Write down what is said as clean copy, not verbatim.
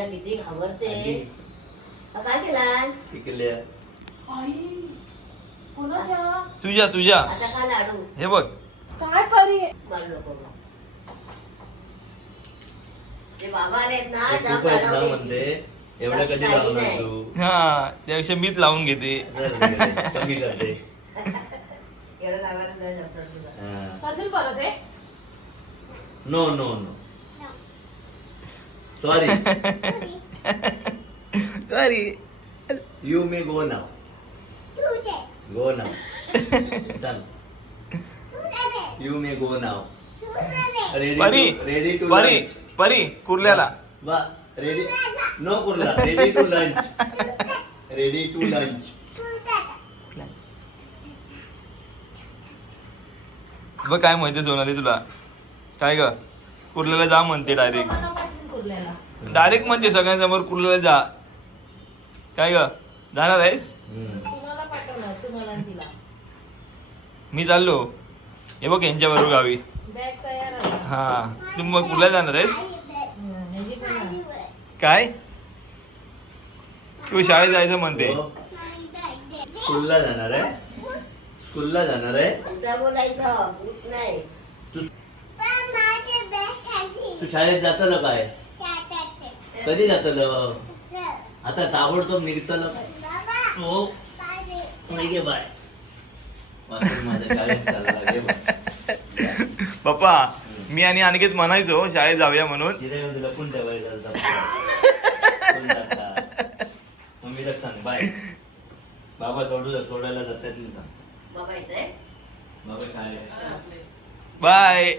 आईला किती घाबरते. काय केला तुझ्या तुझ्या आता का लाडू हे बघ काय परी मारू नको बा. ते बाबा आलेत ना ते जा खूप आहेत ना काढावं म्हणते दे. एवढं कधी काही लावणार नाही. तू हा त्यापेक्षा मीच लावून घेते. कमी करते एवढं लावायला नाही जमणार तुला. करशील परत हे no no no sorry sorry you may go now go now चल यू मे गो नाव परी रेडी टू परी लंच परी कुर्ल्याला वा रेडी नो Kurla ready to lunch ready to lunch बघ काय म्हणते सोनाली तुला काय ग कुर्ल्याला जा म्हणते डायरेक्ट मला पाठवून कुर्ल्याला. डायरेक्ट म्हणते सगळ्यांसमोर कुर्ल्याला जा. काय ग जाणार आहेस? तुम्हाला पाठवणार तुम्हाला आणि तिला. मी चाललो हे बघ यांच्या बरोबर गावी. बॅग तयार आहे. हा तू मग कुर्ल्याला जाणार आहेस? ह्याची पण आहे. काय तू शाळेत जायचं म्हणते. स्कूलला जाणार आहे स्कूलला जाणार आहे उलटा बोलायचं भूत नाही. तू शाळेत जातलं काय कधी जातलं आता ताबडतोब निघतलं हो घे बाय माझ्या शाळेत चालला घे बाय पप्पा मी आणि अनिकेत म्हणायचो शाळेत जाऊया म्हणून. लपून ठेवायचं मम्मीला सांग बाय बाबा सोडायला जातात बाबा इथे बाबा काय बाय